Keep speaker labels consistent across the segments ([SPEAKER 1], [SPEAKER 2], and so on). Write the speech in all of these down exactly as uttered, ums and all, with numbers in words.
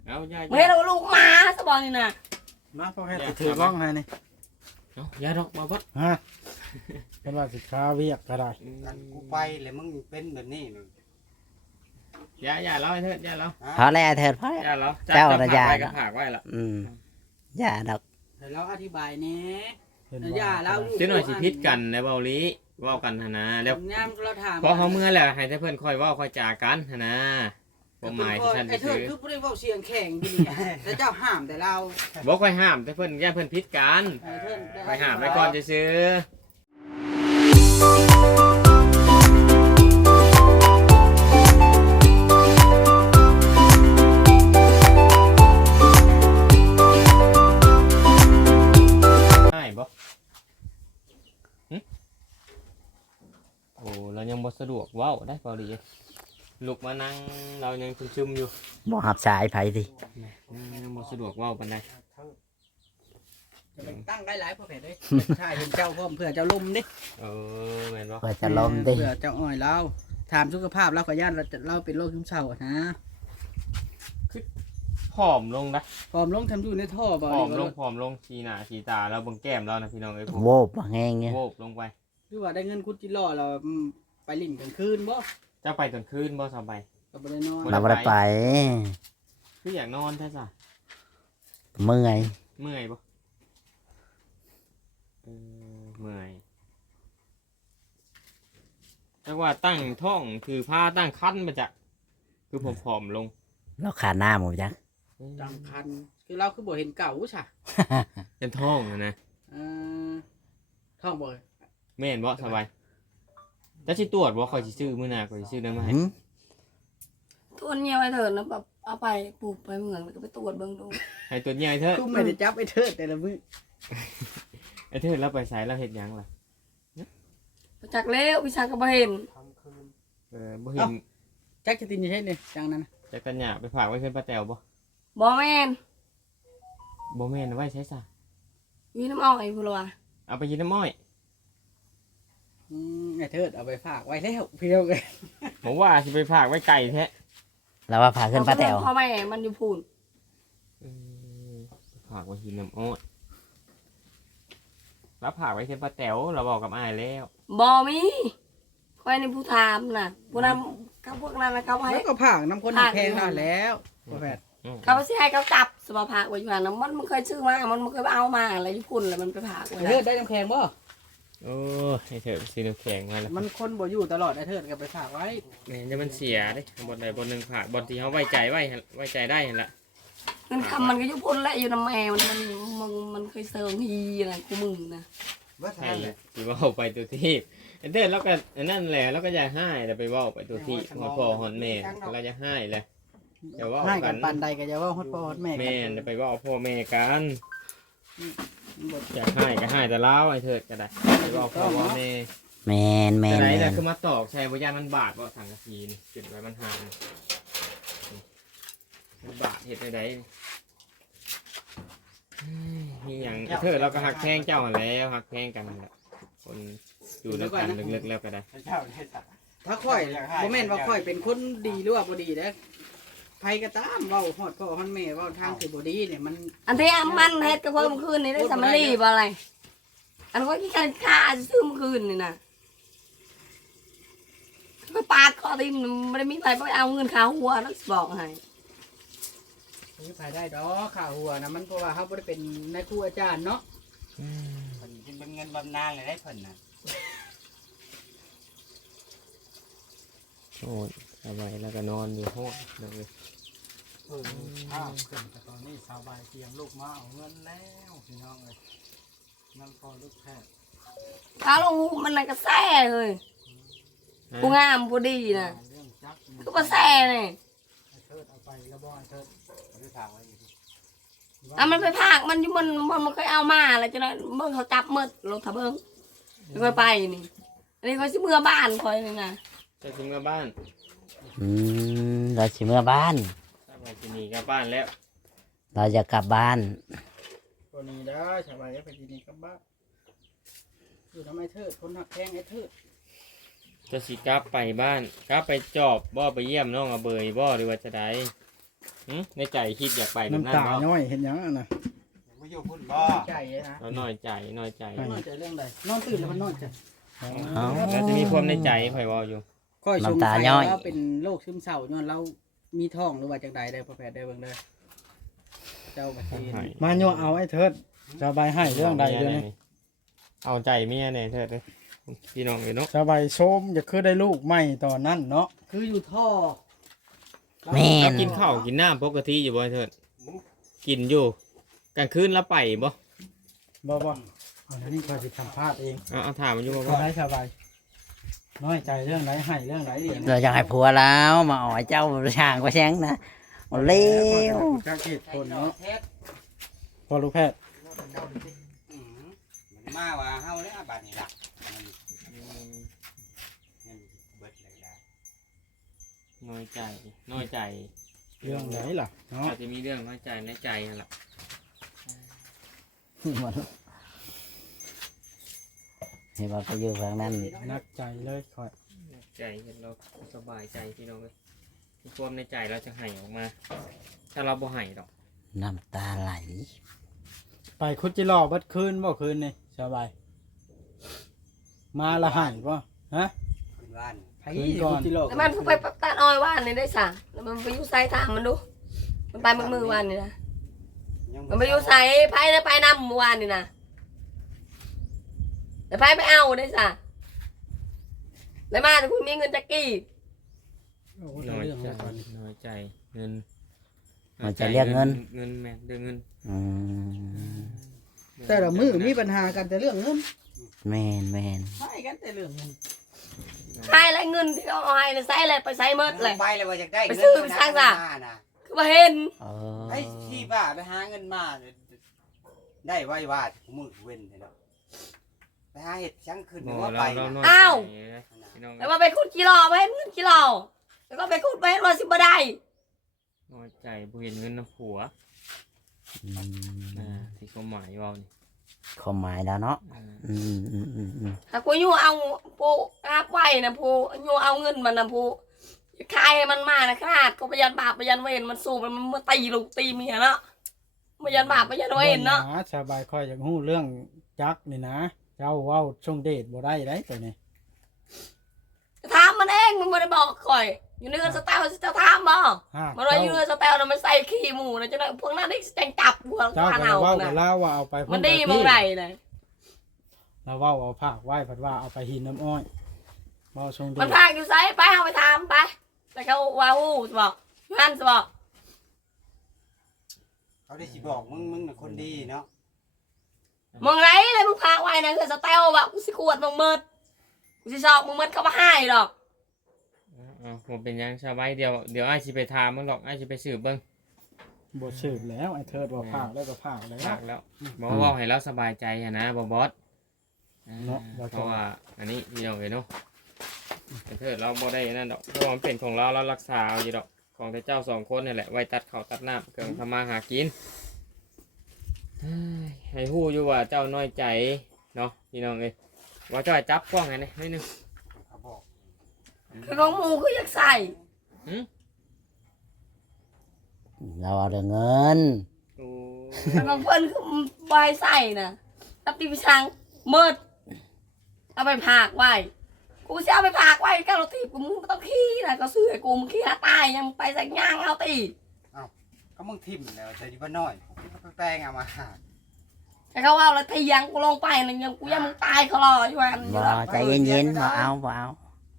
[SPEAKER 1] เอาย่า
[SPEAKER 2] เมื่อเราลูกมาสบอนี่นะ
[SPEAKER 3] มาพ่อแค่ถือกล้องให้นี่
[SPEAKER 1] เอาย่าดอกมาวัด
[SPEAKER 3] ฮะเป็นว่าสิค้าเวียกก็ได้
[SPEAKER 4] กันกูไปเลยมึงเป็นแบบนี้นึง
[SPEAKER 1] ย่าย่าเล่าให้เถิดย่าเล่า
[SPEAKER 5] พอแล้วเถิดพอแล้ว
[SPEAKER 1] ย่าเล่า
[SPEAKER 5] เจ้าระยะ
[SPEAKER 1] ไว้กับผักไว้ละ
[SPEAKER 5] อืมอย่าดอก
[SPEAKER 6] แต่เราอธิบายแหน่
[SPEAKER 3] เห็น
[SPEAKER 6] อย่า
[SPEAKER 3] ว่า
[SPEAKER 6] เรา
[SPEAKER 1] เจ้าหน่อยสิพิษกันในเบาลีเว้ากันหนนะแล้ว
[SPEAKER 6] ยามเราถาม
[SPEAKER 1] พอเขาเมื่อแหละให้แต่เพื่อนคอยเว้าคอยจากันหนนะผมหมายที่ฉัน
[SPEAKER 6] ไอ้เธ
[SPEAKER 1] ซื้
[SPEAKER 6] อ
[SPEAKER 1] อ
[SPEAKER 6] คือบ่ได้เว้าเสียงแข็งอยู่นี่แต่เจ้าห้ามแต่เรา
[SPEAKER 1] บอกคอยห้ามแต่เพื่อนย่าเพื่อนพิษกัน
[SPEAKER 6] ไอ้เธอ
[SPEAKER 1] คอยห้ามไว้ก่อนจะซื้อ ได้บ่หึโอ้เรายังบ่สะดวกเว้าได้เปล่าดิลุกมานั่งเรายังชุ่มๆอยู่
[SPEAKER 5] บ่หับสายไผสิ
[SPEAKER 1] ยังบ่สะดวกเว้าปานใด
[SPEAKER 6] จะไปตั้งได้หลายประเภทเด้ใช่เห็นเจ้าพร้อมเพื่อเจ้าลุ่มดิ
[SPEAKER 1] เออแม่นบ่
[SPEAKER 5] เพื่อจะล้มดิ
[SPEAKER 6] เพื่อเจ้าอ้อยเราถามสุขภาพเราขออนุญาตเราจะเราเป็นโรคซึมเศร้าอะนะ
[SPEAKER 1] ผอมลงนะ
[SPEAKER 6] พร้อมลงทำอยู่ในท่อบ่
[SPEAKER 1] ผอมลงผอมลงสีหน้าสีตาแล้วเบิ่งแก้มเรานะพี่น้องเอ้ยผม
[SPEAKER 5] โวบว่าแห้งเงี้ย
[SPEAKER 1] โวบลงไป
[SPEAKER 6] คือว่าได้เงินคุดจิล่อเราอืมไปลิ่นกลางคืนบ่
[SPEAKER 1] เจ้าไปตอนคืนบ่สบาย
[SPEAKER 6] ก็บ่ได้นอน
[SPEAKER 5] เราบ่ได้ไป
[SPEAKER 1] คืออยากนอนแท้ซะ
[SPEAKER 5] เมื่อย
[SPEAKER 1] เมื่อยบ่เออเมื่อยจักว่าตั้งท้องคือผ้าตั้งคันมาจากคือผมผอมลง
[SPEAKER 5] เราขาดหน้าหมูจัง
[SPEAKER 6] จำคันคือเราคือบ่เห็นเก่าซะ
[SPEAKER 1] เป็นท้องอะนะ
[SPEAKER 6] เออท่องบ่
[SPEAKER 1] แม่นบ่สบายแล้วสิตรวจบ่ค่อยสิซื้อมื้อหน้าค่อยสิซื้อได้มาให้
[SPEAKER 5] หืม
[SPEAKER 2] ตัวเนี้ยไอ้เถิดนะแบบเอาไปปลูกไปเหมืองแล้วก็ไปตรวจเบิ่งดู
[SPEAKER 1] ให้ตัวใหญ่เถอะ
[SPEAKER 6] คือไม่ได้จับไอ้เทิดแต่ละมื้อ
[SPEAKER 1] ไอ้เถิดเราไปไสเราเฮ็ดหยังล่ะ
[SPEAKER 2] ประจักษ์แล้ววิชาก็บ่เห็น
[SPEAKER 1] เออบ่เห็น
[SPEAKER 6] จักจะตินอยู่ใช่นี่จังนั้นน่ะ
[SPEAKER 1] จักกันหยาไปฝากไว้เพิ่นป้าแตวบ่
[SPEAKER 2] บ่แม่น
[SPEAKER 1] บ่แม่นเอาไว้ใช้ซะ
[SPEAKER 2] มีน้ำอ้อยพุ่นละวะ
[SPEAKER 1] เอาไปกินน้ำอ้อย
[SPEAKER 6] อืมไอ้เทิดเอาไปฝากไว้แล้วเพียวเลย
[SPEAKER 1] ผมว่าสิไปฝากไว้ไก่แท้
[SPEAKER 5] เราว่าพาขึ้นป้าแตว
[SPEAKER 2] พ่อแม่มันอยู่พูน
[SPEAKER 1] เออฝากไว้กินน้ำอ้อยแล้วฝากไว้เพิ่นป้าแตวเราบอกกับอ้ายแล้ว
[SPEAKER 2] บ่มีคอยในผู้ถามน่ะผู้นั้นเขาพวกนั้นนะเขาให้
[SPEAKER 6] แล้วก็ผางน้ำคนแพงน่ะแล้วพ่อแพทย์
[SPEAKER 1] อืม
[SPEAKER 2] เขาสิให้เขาจับสมาผักไว้อยู่หั่นน่ะมันมันเคยซื้อมามันมันเคยเอามาอะไรอยู่พุ่นแล้วมันไปผักไว้
[SPEAKER 6] ไอ้เทิดได้น้ำแข็งบ่
[SPEAKER 1] โอ้ยไอ้เถิดซื้อน้ำแข็งมาแล้ว
[SPEAKER 6] มันคนบ่อยู่ตลอดไอ้เทิดก็ไปฝากไว้
[SPEAKER 1] แม่นจะมันเสียเด้บนใดบนหนึ่งฝากบนที่เขาไว้ใจไว้หั่นไว้ใจได้หั่นละ
[SPEAKER 2] เงินคำมันก็อยู่พุ่นและอยู่น้ำแม่มันมันมันมันเคยเซิงฮีอะไรกูมึงนะ
[SPEAKER 4] ว่าทา
[SPEAKER 1] ให้
[SPEAKER 4] งเลย
[SPEAKER 1] สิเว่าไปตัวที่ไอ้เถิดแล้วก็อันนั่นแหละแล้วก็อย่าให้แล้วไปเว่าไปตัวที่ฮอดพ่อฮอดแม่แล้วจะให้แหละอย่าเว่า
[SPEAKER 6] ให้
[SPEAKER 1] กั
[SPEAKER 6] กัน นปานใดก็จะว่าฮอดพ่อฮอดแม่กั
[SPEAKER 1] แม่จะไปเว่าพ่อแม่กัน
[SPEAKER 6] บ่
[SPEAKER 1] อยากให้ก็ให้แต่เล่าไอ้เถิดก็ได้ไปเว่าพ่อว่าแม่
[SPEAKER 5] แมนแม
[SPEAKER 1] แต่
[SPEAKER 5] น
[SPEAKER 1] ไหน
[SPEAKER 5] แม
[SPEAKER 1] แต่
[SPEAKER 5] น
[SPEAKER 1] คือมาตอกใช่พยานมันบาดว่าสังกะสีนี่จุดไว้มันหางมันบาดเหตุใดๆมีอย่างไอ้เถิดเราก็หักแพงเจ้าหันแล้วหักแพงกันนั่นแหละคนอยู่ด้วยกันลึกๆแล้วก็ได้
[SPEAKER 4] เจ้าได้สัก
[SPEAKER 6] ถ้าค่อยบ่แม่นว่าค่อยเป็นคนดีหรือว่าบ่ดีเด้อไผก็ตามเว้าฮอดพ่อฮอดแม่เว้าทางที่บ่ดีเนี่ยมัน
[SPEAKER 2] อันที่มันเฮ็ดกับเพิ่มคืนนี่ได้สำลีบ่อะไร อันว่าที่การฆ่าซื้อเมื่อคืนนี่นะไปปาดคอตีนไม่ได้มีใครไปเอาเงินขาหัวนักบอกให้
[SPEAKER 6] ซื้อไผได้ดอกค่าหัวนะมันเพราะว่าเฮาบ่ได้เป็นนายครูอาจารย์เนาะ
[SPEAKER 4] เพิ่นกินเป็นเงินบำนาญเลยได้เพิ่นน่ะ
[SPEAKER 1] โอ้ยสบายแล้วก็นอนอยู่ห้องนั่นเลย
[SPEAKER 3] เออข้าวขึ้นแต่ตอนนี้สบายเตรียมลูกมาเอาเงินแล้วพี่น้องเลยนั่นพอลูกแพทย์
[SPEAKER 2] ขาลงหูมันน่ะก็แซ่เลยผู้งามผู้ดีนะ
[SPEAKER 3] เรื่องจักร
[SPEAKER 2] ก็มาแซ่เลย
[SPEAKER 3] ไอ้เทิดเอาไปแล้วบ่ไอ้เทิด
[SPEAKER 4] ไม่ฝากไว้อยู่
[SPEAKER 2] อ่ะมันไปพากมันอยู่มันมันมันเคยเอามาแล้วจะนั้นเบิ่งเขาจับมืดลงทะเบิ่งแล้วก็ไปนี่อันนี้เขาสิเมื่อบ้านคอยนี่นะ
[SPEAKER 1] จะถึงกับบ้าน
[SPEAKER 5] อืมเราสิเมื่อบ้าน
[SPEAKER 1] สบายที่นี่กับบ้านแล้ว
[SPEAKER 5] เราจะกลับบ้าน
[SPEAKER 6] ตัวนี้ได้ชาวบ้านจะไปที่นี่กลับบ้านอยู่ทำไมเทิดคนหักแพงไอ้เทิด
[SPEAKER 1] จะสิกลับไปบ้านกลับไปจอบบ่ไปเยี่ยมน้องอาเบยบ่หรือว่าจะได้หึในใจคิดอยากไปแบบนั้น
[SPEAKER 3] น้ำตา
[SPEAKER 1] บ่
[SPEAKER 3] น้อยเห็นหยังอะนะ
[SPEAKER 4] ไม่อยู่พุ่นบ่
[SPEAKER 6] ใจนะ
[SPEAKER 1] เราน้อยใจน้อยใจ
[SPEAKER 6] น้อยใจเรื่องใดนอนตื่นแล้วมันนอนใจ
[SPEAKER 5] เอา
[SPEAKER 1] แล้วจะมีความในใจข่อยเว้าอยู่
[SPEAKER 6] ค่อยสง
[SPEAKER 5] น้ำตา
[SPEAKER 6] สัย
[SPEAKER 5] ย้อย
[SPEAKER 6] ว่าเป็นโรคซึมเศร้าย้อนเรามีท้องหรือว่าจังใดได้พ่อแพทย์ได้เบิ่งเด้อเจ้าบัดนี้
[SPEAKER 3] มาโยเอาไอ้เทิดสบายให้เรื่องใดเดี๋ยวนี้
[SPEAKER 1] เอาใจเมียเนี่ยเถิดเด้อพี่น้องเนาะ
[SPEAKER 3] สบายโชมอย่าคือได้ลูกใหม่ตอนนั้นเนาะ
[SPEAKER 6] คืออยู่ท่อ
[SPEAKER 5] แม่
[SPEAKER 1] เรา
[SPEAKER 5] น
[SPEAKER 1] กินข้าวกินน้ำปกติอยู่บ่เถิดกินอยู่กลางคืนแล้วไปบ่
[SPEAKER 3] บ่บ่อันนี้คอยสิสัมภาษณ์เอง
[SPEAKER 1] เอาเอาถามมันอยู่บ่
[SPEAKER 3] ก็
[SPEAKER 1] บ่
[SPEAKER 3] ให้สบายน้อยใจเรื่องไหนให้เรื่องไหนดี
[SPEAKER 5] เราจะให้ผัวแล้วมาอ่อยเจ้าช่างก็แช่งนะเอาเร็ว
[SPEAKER 3] จักเหตุผลเนาะ
[SPEAKER 4] แทบ
[SPEAKER 3] พอลูกแพทย์
[SPEAKER 4] อืมมันมาว่าเฮาเนี่ยบาดนี้ล่ะเงินเบิดเลยล่ะ
[SPEAKER 1] น้อยใจน้อยใจ
[SPEAKER 3] เรื่องไหนล่ะเนาะ
[SPEAKER 1] อาจจะมีเรื่องน้อยใจในใจนั่นแหละ
[SPEAKER 5] เห็นว่าไปอยู่ทางนั้น
[SPEAKER 3] นักใจเลยคอย
[SPEAKER 1] ใจเห็นเราสบายใจพี่น้องเลยความในใจเราจะให้ออกมา ถ้าเราบ่ให้ดอก
[SPEAKER 5] น้ำตาไหล
[SPEAKER 3] ไปคุดจิรอเบัดคืนบ่คืนนี่สบาย มาละให้บ่ฮะ
[SPEAKER 4] ขึ้นบ้าน
[SPEAKER 6] ไผอยู่ที่โลก
[SPEAKER 2] แล้วมันเพิ่งไปตัดอ้อยว่านนี่ได้สะแล้วมันไปอยู่ไซทางมันดู มันไปมือมือวานนี่นะ
[SPEAKER 4] ยัง
[SPEAKER 2] มันไปอยู่ไซไพ่นะไปนำเมื่อวานนี่นะแต่ไพ่ไม่เอาได้สะแล้วมาแต่คุณมีเงินจักกี้
[SPEAKER 3] โอ้โห
[SPEAKER 1] น้อย
[SPEAKER 3] เรื่อง
[SPEAKER 1] ใจ
[SPEAKER 3] ของมัน
[SPEAKER 1] น้อยใจเงิน
[SPEAKER 5] มันจะเรียกเงิน
[SPEAKER 1] เงินแม่เรื่องเงิน
[SPEAKER 5] อืม
[SPEAKER 6] แต่ละมือมีปัญหากันแต่เรื่องเงิน
[SPEAKER 5] แมนแมน
[SPEAKER 6] ใช่กันแต่เรื่องเงิน
[SPEAKER 2] ใช่แล้วเงินที่เขาเอาให้น่ะใส่อะไรไปใส่เมดเลย
[SPEAKER 4] ไปเลยว่าอยากได้
[SPEAKER 2] ไปซื้อไปสร้างจ้ะ
[SPEAKER 4] เงินมาน่ะ
[SPEAKER 2] คือว่าเห็น
[SPEAKER 5] เอ
[SPEAKER 4] ไอ้
[SPEAKER 5] อ
[SPEAKER 4] ที่บ้าไปหาเงินมาเนี่ยได้ไว้วาดมือเว้นเนาะไปหาเห็ดช่างขึ้น
[SPEAKER 1] บ่
[SPEAKER 4] ว่า
[SPEAKER 1] เรา
[SPEAKER 4] ไป
[SPEAKER 1] เรา
[SPEAKER 4] นะ
[SPEAKER 1] น้อยใจนะพี่น้อง
[SPEAKER 2] แล้วว่าไปขุดกิโลไปเห็นเงินกิโลแล้วก็ไปขุดไปเห็นว่าสิบได้
[SPEAKER 1] น้อยใจบ่เห็นเงินน้ำผัว
[SPEAKER 5] อืม
[SPEAKER 1] อ่าที่เขาหมายเว่านี่
[SPEAKER 5] ความหมายแล้วเนาะ
[SPEAKER 1] อ่า
[SPEAKER 5] อืมอืมอืมอืม
[SPEAKER 2] ถ้ากูอยู่เอาผู้อาบไว้นะผู้อยู่เอาเงินมันนะผู้ขายให้มันมานะขนาดก็ประหยัดบาปประหยัดเวรมันสู้มันมันตีลูกตีเมียเนาะประหยัดบาปประหยัดเวรเนาะ
[SPEAKER 3] สบายคอยอยากฮู้เรื่องจักนี่นะ เจ้าเว้าช่วงเดทบ่ได้ได้ตัวนี้
[SPEAKER 2] ถามมันเองมันไม่ได้บอกข่อย อยู่ในเงินสแตลจะถามบ่
[SPEAKER 3] ฮะ
[SPEAKER 2] มันว่าอยู่ในเงินสแตลน่ะมันใส่ขี้หมูนะจังได๋พวกนั้นได้จังจับหัว
[SPEAKER 3] เจ้า
[SPEAKER 2] ขา
[SPEAKER 3] ก็
[SPEAKER 2] เห่า
[SPEAKER 3] เว้ากั
[SPEAKER 2] น่ะ
[SPEAKER 3] บลาวว่าเอาไป
[SPEAKER 2] มันดีมึงไรเลย
[SPEAKER 3] เราเว้าเอาภาคไว้ผัดว่าเอาไปหินน้ำอ้อยเว้าช่วงเด
[SPEAKER 2] มัน
[SPEAKER 3] ท
[SPEAKER 2] พากอยู่ไสไปเฮาไปถามไปแต่เขาว่าฮู้สิบอกนั่นสิบอก
[SPEAKER 4] เขาได้สิบอกมึงมึงเป็นคนดีเนาะ
[SPEAKER 2] มึงไรเลยมึงพากไว้นะเงินสแตลบ่กูสิขวดมึงหมดกูสิสอบมึงหมดเขาบ่ให้ดอก
[SPEAKER 1] เอาผมเป็นหยังสบายเดี๋ยวเดี๋ยวไอ้ายสิไปถามมึงหรอกไอ้ายสิไปสืบเบิ่ง
[SPEAKER 3] บทสืบแล้วไอ้เทิดว่าภาคแล้วก็ภาคแล้ว
[SPEAKER 1] ฝากแล้วบอกว่าให้เราสบายใจอะนะบอบอสอ่า
[SPEAKER 3] เนาะบ่
[SPEAKER 1] เพ
[SPEAKER 3] ต้อง
[SPEAKER 1] ราะว่าอันนี้พี่น้องเห็นเนาะไอ้เถิดเราบ่ได้นั่นดอกเพราะว่ามันเป็นของเราเรารักษาเอาอยู่ดอกของแต่เจ้าสองคนนี่แหละไว้ตัดข้าวตัดน้ำเครื่องทำมาหากินเฮ้ยให้ฮู้อยู่ว่าเจ้าน้อยใจเนาะพี่น้องเอ้ยว่าเจ้าให้จับกล้องไงนี่นิดนึง
[SPEAKER 4] เขาบอก
[SPEAKER 2] คือของหมูคืออยากใส่
[SPEAKER 5] เราเอาเรื่องเงิน
[SPEAKER 1] โอ้
[SPEAKER 2] แต่ของเพิ่นคือบ่ให้ใส่น่ะตับตีพิชังหมดเอาไปพากไว้กูสิเอาไปพากไว้กับรถถีบกูมึงบ่ต้องขี่น่ะก็ซื้อให้กูมึงขี่หาตายยังไปใส่ย่างเอาตี
[SPEAKER 4] ก็มึงทิ่มแล้วแต่อยู่บ้านน้อยก็แป้งเอามา
[SPEAKER 2] แต่เขาว่าแล้วเถียงกูลงไปน่ะยังกูยังมึงตายเขารออยู่อันอยู่
[SPEAKER 5] บ่
[SPEAKER 2] แล้ว
[SPEAKER 5] ใจเย็นๆบ่เอาบ่เอา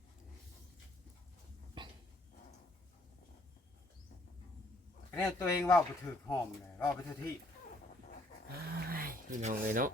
[SPEAKER 4] เนี่ยตัวเองว่าไปถือหอมเลยว่าไปถือที่
[SPEAKER 1] พี่น้องเอ้ยเนาะ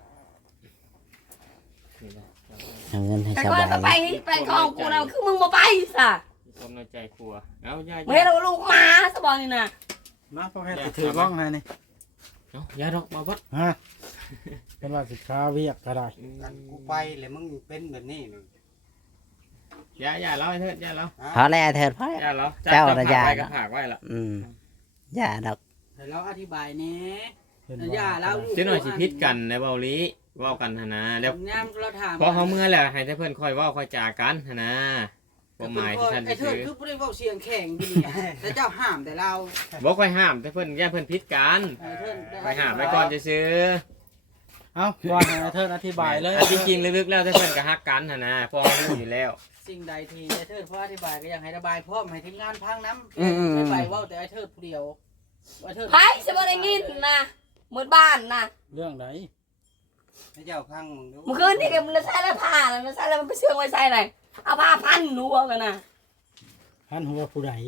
[SPEAKER 1] นี่นะ
[SPEAKER 5] เอาเงินให้
[SPEAKER 2] แต่
[SPEAKER 5] ส
[SPEAKER 2] ก็
[SPEAKER 5] บาย
[SPEAKER 2] ไปไปไปของกูนะคือมึงมาไปซะ
[SPEAKER 1] มีความน้อยใจครัวเอาย่า
[SPEAKER 2] มึงให้เราลูกหมาซะบ่นี่น่ะ
[SPEAKER 3] มาพ่อแค่ถือกล้องให้นี่
[SPEAKER 1] เอาย่าดอกมาบอส
[SPEAKER 3] ฮะเป็นว่าสิค้าเวียกก็ได้
[SPEAKER 4] กันกูไปเลยมึงเป็นแบบนี้เลย
[SPEAKER 1] ย่าย่าเล่าให้เถิดย่าเล่า
[SPEAKER 5] พอแล้วไอ้เทิดพอแล้ว
[SPEAKER 1] ย่าเล่า
[SPEAKER 5] เจ้า
[SPEAKER 1] จะ
[SPEAKER 5] ระ
[SPEAKER 1] ผ
[SPEAKER 5] ยะ
[SPEAKER 1] กไว้ก็ผากไว้ละ
[SPEAKER 5] อืมอย่าดอก
[SPEAKER 6] ให้เราอธิบายแหน่
[SPEAKER 3] เห็น
[SPEAKER 6] อย่าเล่า
[SPEAKER 1] เจ้าหน่อยสิพิษกันในเบาลีเว้ากันหนนะแล้ว
[SPEAKER 6] ยามเราถาม
[SPEAKER 1] พอเขาเมื่อแหละให้แต่เพื่อนคอยเว่าคอยจากันหนนะความหมายที่ท่าน
[SPEAKER 6] ไอ้
[SPEAKER 1] จะ
[SPEAKER 6] เทิด
[SPEAKER 1] ซื้อ
[SPEAKER 6] คือบ่ได้เว้าเสียงแข็งอยู่นี่แต่เจ้าห้ามแต่เรา
[SPEAKER 1] บ่ค่อยห้ามแต่เพิ่นแย่เพิ่นผิดกัน
[SPEAKER 6] ไอ้เทิด
[SPEAKER 1] ไปห้ามไว้ก่อนจะซื้อ
[SPEAKER 3] เอ้าว่าให้เทิดอธิบายเลย
[SPEAKER 1] อันที่จริงลึกๆแล้วถ้าเพิ่นก็ฮักกันหั่นนะพอรู้อยู่แล้ว
[SPEAKER 6] สิ่งใดที่ไอ้เทิดพออธิบายก็อยากให้ระบายพร้อมให้ทีมงานพังน้ำ
[SPEAKER 5] อืมๆๆ
[SPEAKER 6] ไม่ไปเว้าแต่ไอ้เทิดผู้เดียวไอ้เทิด
[SPEAKER 2] ไผสิบ่ได้ยินนะหมดบ้านนะ
[SPEAKER 3] เรื่องไหน
[SPEAKER 4] ให้เจ้าพังมึงดู
[SPEAKER 2] เมื่อคืนนี่ก็มันใส่แล้วผ้าแล้วมันใส่แล้วมันไปเชื่องไว้ใส่ไหนเอาผ้าพันหัวกันนะ
[SPEAKER 3] พันหัวผู้ใด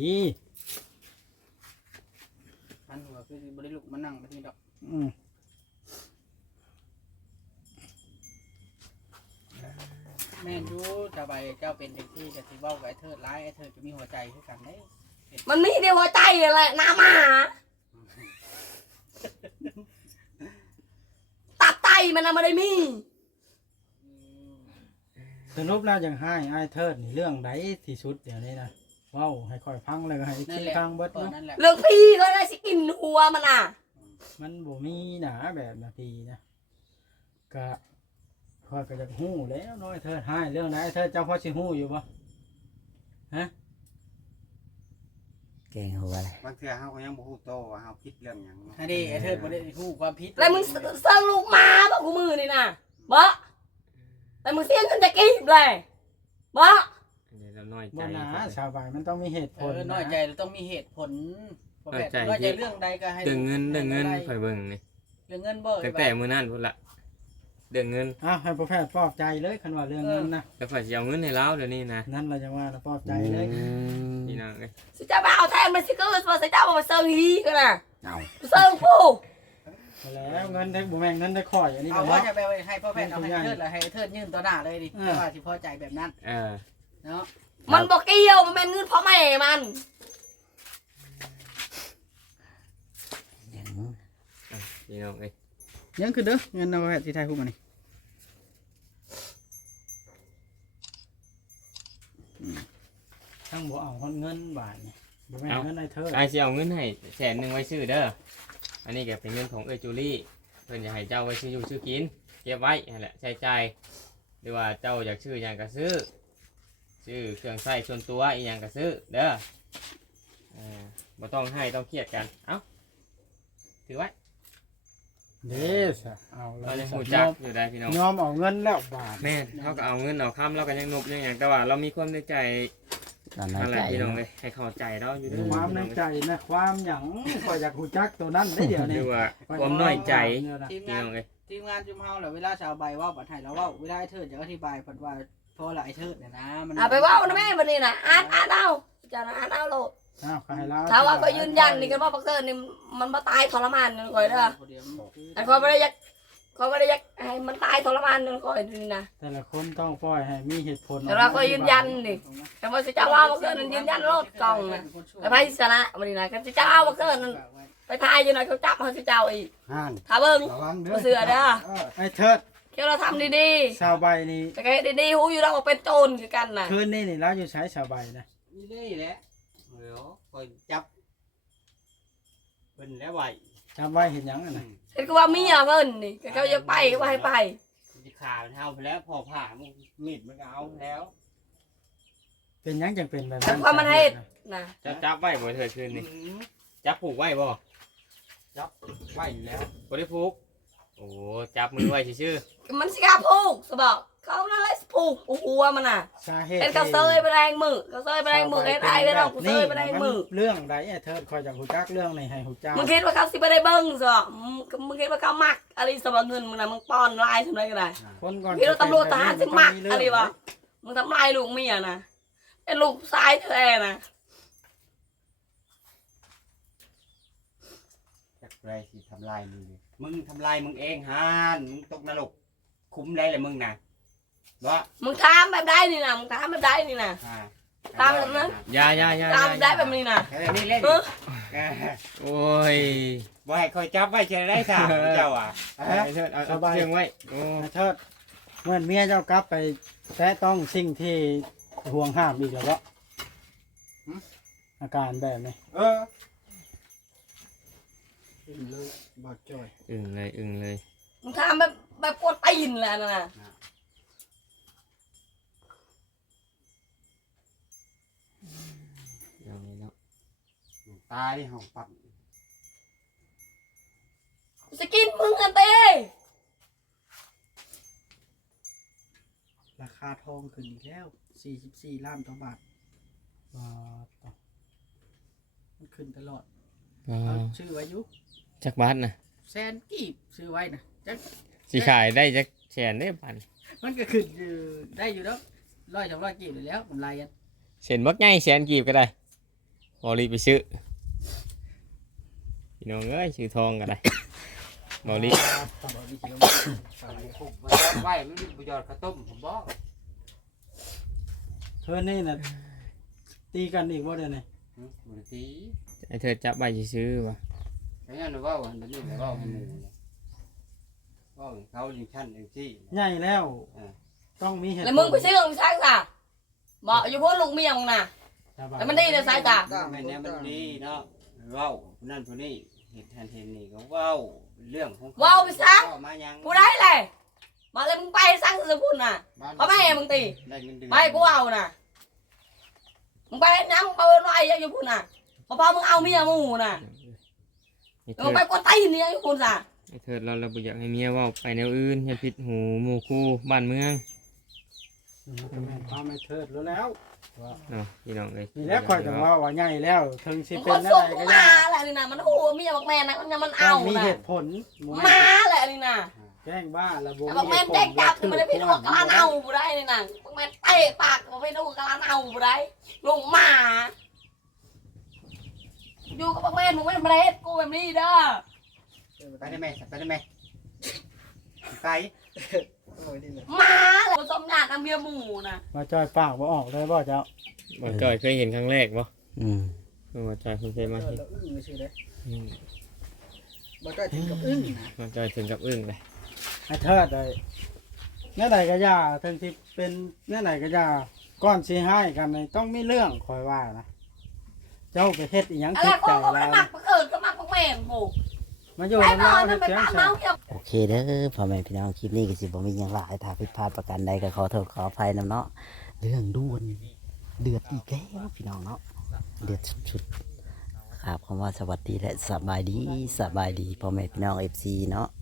[SPEAKER 6] พันหัวคือบ่ได้ลุกมานั่งมาที่ดอก
[SPEAKER 3] อืม
[SPEAKER 6] แม่นอยู่สบายเจ้าเป็นเด็กที่จะสิเว้ากับไอ้เทิดร้ายไอ้เทิดจะมีหัวใจคือกันเด้
[SPEAKER 2] มันมีเดียวหัวใจแหละน้ำมาหาตับไตมันน่ะไม่ได้มี
[SPEAKER 3] สรุปแล้วอย่างให้ไอ้เทิดนี่เรื่องใดที่สุดเดี๋ยวนี้นะเว้าให้ค่อยพังเลยก็ให้
[SPEAKER 6] นั่
[SPEAKER 3] คิ
[SPEAKER 6] น
[SPEAKER 3] ด
[SPEAKER 6] แหละ
[SPEAKER 3] ทางเบิด
[SPEAKER 6] ตอน
[SPEAKER 3] เนาะ
[SPEAKER 6] นั้นแหละ
[SPEAKER 2] เรื่องพี่ก็ได้สิกินหัวมันอ่ะ
[SPEAKER 3] มันบ่มีหนาแบบนาทีนะก็ค่อยก็จะฮู้แล้วน้อยเทิดให้เรื่องไหนไอ้เทิดเจ้าพ่อสิฮู้อยู่บ่
[SPEAKER 5] เก่งหัวเลย
[SPEAKER 4] บางเทื่อเฮาก็ยังบ่ฮู้โตว่าเฮาคิดเรื่องหยังเนาะ
[SPEAKER 6] อันนี้ไอ้เทิดบ่ได้ฮู้ความผิด
[SPEAKER 2] แล้วมึงเสิร์ฟลูกหมาบ่กูมือนี่นะบ่แล้วมึงเสียเงินจะกีบเลยบ่
[SPEAKER 1] อันนี้เราน้อยใจ
[SPEAKER 3] บ่หนา
[SPEAKER 1] เพิ่น
[SPEAKER 3] ชาวบ้านมันต้องมีเหตุ
[SPEAKER 6] เอ
[SPEAKER 3] ผล
[SPEAKER 6] อน้อยใจเราต้องมีเหตุผลบ่แม่น
[SPEAKER 1] น้อยใจ
[SPEAKER 6] น้อยใจเรื่องใดก็ให้
[SPEAKER 1] เรื่องเงินเรื่องเงินข่อยเบิ่งนี่
[SPEAKER 6] เรื่องเงินบ่
[SPEAKER 1] ตั้งแต่มื้อนั้นพุ่นละเรื่องเงิน
[SPEAKER 3] อ้าวให้พ่อแพทย์ปลอบใจเลยคันว่าเรื่องนั้นนะ
[SPEAKER 1] แล้วข่อยสิเอาเงินให้เราเดี๋ยวนี้นะ
[SPEAKER 3] นั่นเราจะว่านะปลอบใจเลย
[SPEAKER 1] พี่น้องเอ้ย
[SPEAKER 2] สิจะมาเอาแทนมันสิก็ว่าสิเจ้ามาเสิร์ฟฮีกันน่ะ
[SPEAKER 5] เอา
[SPEAKER 2] เสิร์ฟผู้
[SPEAKER 3] แล้วเงินได้บ่แม่นเงินได้ข่อยอันนี้
[SPEAKER 6] เอา
[SPEAKER 3] ก็
[SPEAKER 6] ว่า
[SPEAKER 3] เนาะ
[SPEAKER 6] จะไปให้พ่อแพทย์เอาให้เทิดแล้วให้เทิดยื่นต่อหน้าเลยดิ
[SPEAKER 3] เออ
[SPEAKER 6] ว่าสิพอใจแบบนั้น
[SPEAKER 1] เออ
[SPEAKER 6] เนาะ
[SPEAKER 2] มันบอกเกี่ยวมันเป็นเงินพ่อแม่มัน
[SPEAKER 5] อย่าง
[SPEAKER 1] พี่น้องเอ้ย
[SPEAKER 6] ยังคือเด้อเงินเอาไว้ที่ไทยฮู้มานี่
[SPEAKER 3] ทั้งบ่เอาคนเงินบาทนี่บ่แม่นเงินได้เทิด
[SPEAKER 1] ไอ้สิเอาเงินให้แสนหนึงไว้ซื้อเด้ออันนี้ก็เป็นเงินของเอ้ยจูลี่เพิ่นจะให้เจ้าไว้ซื้ออยู่ซื้อกินเก็บไว้นั่นแหละใช้จ่ายหรือว่าเจ้าอยากซื้อหยังก็ซื้อซื้อเครื่องใช้ส่วนตัวอีหยังก็ซื้อเด้อเอ่าบ่ต้องให้ต้องเครียดกันเอ้าถือไว้
[SPEAKER 3] เด้อซะเอา
[SPEAKER 1] เรา
[SPEAKER 3] แล้ว
[SPEAKER 1] ยังหูจักอยู่ได้พี่น้อง
[SPEAKER 3] ยอมเอาเงินแล้วบาท
[SPEAKER 1] แม่นเขาก็เอาเงินเอาคำเราก็ยังนบยังอย่างแต่ว่าเรามีความในใจ
[SPEAKER 5] ตอนน้อย
[SPEAKER 1] อะไร
[SPEAKER 5] ใจ
[SPEAKER 1] พี่น้องเลยให้เข้าใจเราอยู่เด้วย
[SPEAKER 3] ความในใจนะความหยังข่อยอยากหูจักตัวนั้นได้เดี๋ยว
[SPEAKER 1] ห
[SPEAKER 3] นี้
[SPEAKER 1] รือว่าความน้อยใจ
[SPEAKER 6] ทีม
[SPEAKER 1] พี่
[SPEAKER 6] งาน
[SPEAKER 1] น้องเลย
[SPEAKER 6] ทีมงานจุมเฮาแหละเวลาชาวใบเว้าบัดให้เราเว้าเวลาไอ้เทิดจะอธิบายเพิ่นว่าเพราะละไอ้เทิดเนี่ยนะมัน
[SPEAKER 2] เอาไปเว่านะแม่วันนี้นะอ่านอ่านเอาเจ้านะอ่านเอาโลด
[SPEAKER 3] อ้าวก็ให้เรา
[SPEAKER 2] ถ้าว่าก็ยืนยันนี่กันว่าบักเตอร์นี่มันมาตายทรมานนึงก่อยเด้ออันเขาไม่ได้ยักเขาไม่ได้ยักให้มันตายทรมานนึงก่อยนี่นะ
[SPEAKER 3] แต่ละคนต้องปล่อยให้มีเหตุผล
[SPEAKER 2] แต่ว่าก็ยืนยันนี่แต่ว่าสิเจ้าว่าบักเตอร์นั่นยืนยันโลดกล่องนะแต่ไพ่ชนะวันนี้นะกันสิเจ้าเอาบักเตอร์นั่นไปทายอยู่หน่อยเขาจับเขาสิเจ้าอีก
[SPEAKER 3] ห่าน
[SPEAKER 2] ถ้าเบิ่ง
[SPEAKER 3] ระวังเด้อ
[SPEAKER 2] บ่เสือเด้อ
[SPEAKER 3] ไอ้เทิด
[SPEAKER 2] เกี่ยวเราทำดี
[SPEAKER 3] ชาวใบนี่
[SPEAKER 2] ๆแต่ก็ดีๆหูอยู่เราก็เป็นโจรคือกันนะ
[SPEAKER 3] คืนนี้นี่เราอยู่ใช้ชาวใบนะ
[SPEAKER 4] นี่เลยแหละเดี๋ยวคอยจับเพิ่นแล้วไว้
[SPEAKER 3] จำไว้เห็นหยังอ่ะนะ
[SPEAKER 2] เห็นก็ว่าเมียเพิ่นนี่ก็เขาจะไปก็ว่าให้ไป
[SPEAKER 4] มันสิขามันเฮาไปแล้วพอผ่ามันมีดมันก็เอาแล้ว
[SPEAKER 3] เป็นหยังจังเป็นแบบ
[SPEAKER 2] แต่ความมันเฮ็ดนะ
[SPEAKER 1] จะจับไว้บ่เถิดคืนนี่
[SPEAKER 4] อืม
[SPEAKER 1] จับผูกไว้บ่
[SPEAKER 4] ไว้อยู่แล้ว
[SPEAKER 1] บ่ได้ผูกโอ้จับมือไว้ชื่อ
[SPEAKER 2] มันสิกล้าพูกสบอกเขานั่นแหละผูกหัวมันน่ะ
[SPEAKER 3] สาเหตุ
[SPEAKER 2] เป็นกระเซยไปแรงมือกระเซยไปแรงมือไอ้ตายไปเรากระเซยไปแรงมือ
[SPEAKER 3] เรื่องใดไอ้เทิดคอยจากหูจักเรื่องในให้หูจัก
[SPEAKER 2] มึงคิดว่าเขาสิไปได้เบิ้งซะมึงมึงคิดว่าเขามักอะไรสมบัติเงินมึงนะมึงป้อนลายทำไรก็ได้
[SPEAKER 3] คนก่อน
[SPEAKER 2] คิดว่าตำรวจทหารสิมักอะไรวะมึงทำลายลูกเมียนะเป็นลูกชายแท้นะ
[SPEAKER 4] จักไรสิทำลายมึงเลยมึงทำลายมึงเองฮานมึงตกนรกคุ้มได้เลยมึงนะบ่
[SPEAKER 2] มึงทำแบบได้นี่นะมึงทำแบบได้นี่นะ
[SPEAKER 4] อ่า
[SPEAKER 2] ตามแบบนั้น
[SPEAKER 1] ๆอยาอยาอยา
[SPEAKER 2] ทำได้แบบนี้นะ
[SPEAKER 4] แค่นี้เล่น
[SPEAKER 2] เออ
[SPEAKER 4] เออ
[SPEAKER 1] โอ้ย
[SPEAKER 4] บ่ให้คอยจับไว้แค่ได้ค่ะเจ้าอ่ะ
[SPEAKER 1] ไอ้เถิดเอาเอาเชืองไว้โอ้
[SPEAKER 3] ไอ้เทิดเมื่อเมียเจ้ากลับไปแต่ต้องสิ่งที่ห่วงห้ามอีกแล้ววะอาการแบบนี้
[SPEAKER 4] เออ
[SPEAKER 3] เลยบอดจอย
[SPEAKER 1] อึ้งเลยอึ้งเลย
[SPEAKER 2] มึงทำแบบแบบปวดตีนแหละนะ
[SPEAKER 4] ตายเฮาปัก
[SPEAKER 2] กูจะกินมึงกันเต้
[SPEAKER 6] ราคาทองขึ้นอีกแล้วสี่สิบสี่ล้านต่อบาท
[SPEAKER 3] อ่าต่อ
[SPEAKER 6] มันขึ้นตลอด
[SPEAKER 1] อ๋อ
[SPEAKER 6] เอาชื่อไว้อยู่
[SPEAKER 1] จักบาทนะ
[SPEAKER 6] แสนกีบซื้อไว้นะจัก
[SPEAKER 1] สิขายได้จักแสนได้ปัน
[SPEAKER 6] มันก็ขึ้นอยู่ได้อยู่แล้วร้อยสองร้อยกีบอยู่แล้วกำไรกัน
[SPEAKER 1] เส้นบักใหญ่แสนกีบก็ได้บอลีไปซื้อพี่น้องเอ้ยซื้อทองก็ได้บอลี
[SPEAKER 6] บอกดีเชียว
[SPEAKER 4] ตอนนี้ผมมันยอดไว้มันบ่ยอดข้าวต้มผมบอก
[SPEAKER 3] เธอนี่น่ะตีกันอีกบ่เดี๋ยวนี้
[SPEAKER 4] หึบ่ได้ตี
[SPEAKER 1] ไอเธอจับใบซื้อๆวะ
[SPEAKER 4] แล้วนั่นเว้าอันนี้เลยเว้าให้หมู่เนี่ยเว้าให้เขาอย่างชั้นอย่างซี่
[SPEAKER 3] ใหญ่แล้ว
[SPEAKER 4] อ่า
[SPEAKER 3] ต้องมีเหตุ
[SPEAKER 2] แล้วมึงไปซื้อของช้างจ้ะบอกอยู่พ้นลูกเมียมึงน่ะ
[SPEAKER 3] สบาย
[SPEAKER 2] แล้วมันดีเลยสายตา
[SPEAKER 4] แม่นแน่มันดีเนาะเว้าผู้นั่นผู้นี้เห็นทันเห็นนี่ก็เว้าเรื่องของเข
[SPEAKER 2] ว้าวไปซะ
[SPEAKER 4] เว้ามายัง
[SPEAKER 2] กูได้เลยมาเลยมึงไปสร้างสกุลน่ะ เขาไม่ให้มึงตี
[SPEAKER 4] ได้เงินเดือน
[SPEAKER 2] ไม่กูเอาน่ะมึงไปน้ำมึงไปน้อยอยู่พูดน่ะพอพอมึงเอาเมียมึงน่ะ
[SPEAKER 1] ไอเธ
[SPEAKER 2] มึง
[SPEAKER 1] อ
[SPEAKER 2] ไปกวนตีนเนี่ยอยู่พูดน่ะ
[SPEAKER 1] ไอเธอเราเราบ่อยากให้เมียเว่าไปแนวอื่นอย่าผิดหูหมู่คู่บ้านเมือง
[SPEAKER 3] อืมก็แม่นความไม่เทิดรู้แล้วว่า
[SPEAKER 1] เนาะพี่น้องเอ้ย
[SPEAKER 3] นี่แหล้วข่อยก็ว่าว่าใหญ่แล้วถึงสิ
[SPEAKER 2] มึง
[SPEAKER 3] เป็
[SPEAKER 2] ก็
[SPEAKER 3] นอะ
[SPEAKER 2] ส่ง
[SPEAKER 3] ไรก็
[SPEAKER 2] มา
[SPEAKER 3] ได้
[SPEAKER 2] อะไรนี่น่ะมันโอ้เมียบอกแม่นะมันมัน
[SPEAKER 3] ต้
[SPEAKER 2] เอา
[SPEAKER 3] องมี
[SPEAKER 2] น่ะ
[SPEAKER 3] เหตุผลบ่
[SPEAKER 2] มา
[SPEAKER 3] แม่น
[SPEAKER 2] แหละนี่น่ะ
[SPEAKER 3] แกล้งบ้าแล้วบ่
[SPEAKER 2] แต่
[SPEAKER 3] มี
[SPEAKER 2] บอก
[SPEAKER 3] เห
[SPEAKER 2] แม่
[SPEAKER 3] ตุผ
[SPEAKER 2] แจ้
[SPEAKER 3] ล
[SPEAKER 2] งจับมันไม่ได้พี่ลูกกะลาเอาบุได้นี่น่ะบอกแม่เตะปากบอกพี่ลูกกะลาเอาบุได้ลุงมาอยู่กับบอกแม่มึงไม่ทำอะไรให้กูแบบนี้เด้อ
[SPEAKER 4] ไปได้ไหมไปได้ไหมไป
[SPEAKER 2] มาเลยผสมญาติน้ำเบียร์หมูน่ะ
[SPEAKER 3] มาจอยปากบ่ออกเลยบ่เจ้า
[SPEAKER 1] บ่จอยเคยเห็นครั้งแรกบ่
[SPEAKER 5] อืม
[SPEAKER 1] เออบ่จอยเพิ่งเคยมาเห็น
[SPEAKER 6] เราอึ้งไม่ใช่เลย
[SPEAKER 1] อืม
[SPEAKER 6] บ่ได้ถึงกับอึ้งนะ
[SPEAKER 1] บ่จอยถึงกับอึ้งเลย
[SPEAKER 3] ให้เทิดได้แน่ใดก็อย่าถึงสิเป็นแน่ใดก็อย่าก่อนสิให้กันนี่ต้องมีเรื่องคอยว่านะเจ้าไปเฮ็ดอีหยัง
[SPEAKER 2] อะไร
[SPEAKER 3] ผิด
[SPEAKER 2] ก็
[SPEAKER 3] ใจ
[SPEAKER 2] ก็ไม่
[SPEAKER 3] แล้ว
[SPEAKER 2] มักเกิดก็มักพวกแม่หมู
[SPEAKER 3] มาอยู่
[SPEAKER 2] ไอ้
[SPEAKER 3] นำ
[SPEAKER 2] นอ
[SPEAKER 3] เรา
[SPEAKER 2] น
[SPEAKER 3] เฮ็
[SPEAKER 2] นั่
[SPEAKER 3] ด
[SPEAKER 2] นไป
[SPEAKER 3] เสียง
[SPEAKER 2] ปาก
[SPEAKER 3] แซ่
[SPEAKER 2] เมา
[SPEAKER 3] บ
[SPEAKER 2] เกี่ยว
[SPEAKER 5] โอเคเด้อพ่อแม่พี่น้องคลิปนี้ก็สิบ่มีหยังหลายถ้าผิดพลาดประการใดก็ขอโทษขออภัยนํเนาะเรื่องด่วนเดือดอีกแล้วพี่น้องเนาะเดือดสุดๆครับคำว่าสวัสดีและสบายดีสบายดีพ่อแม่พี่น้อง เอฟ ซี เนาะ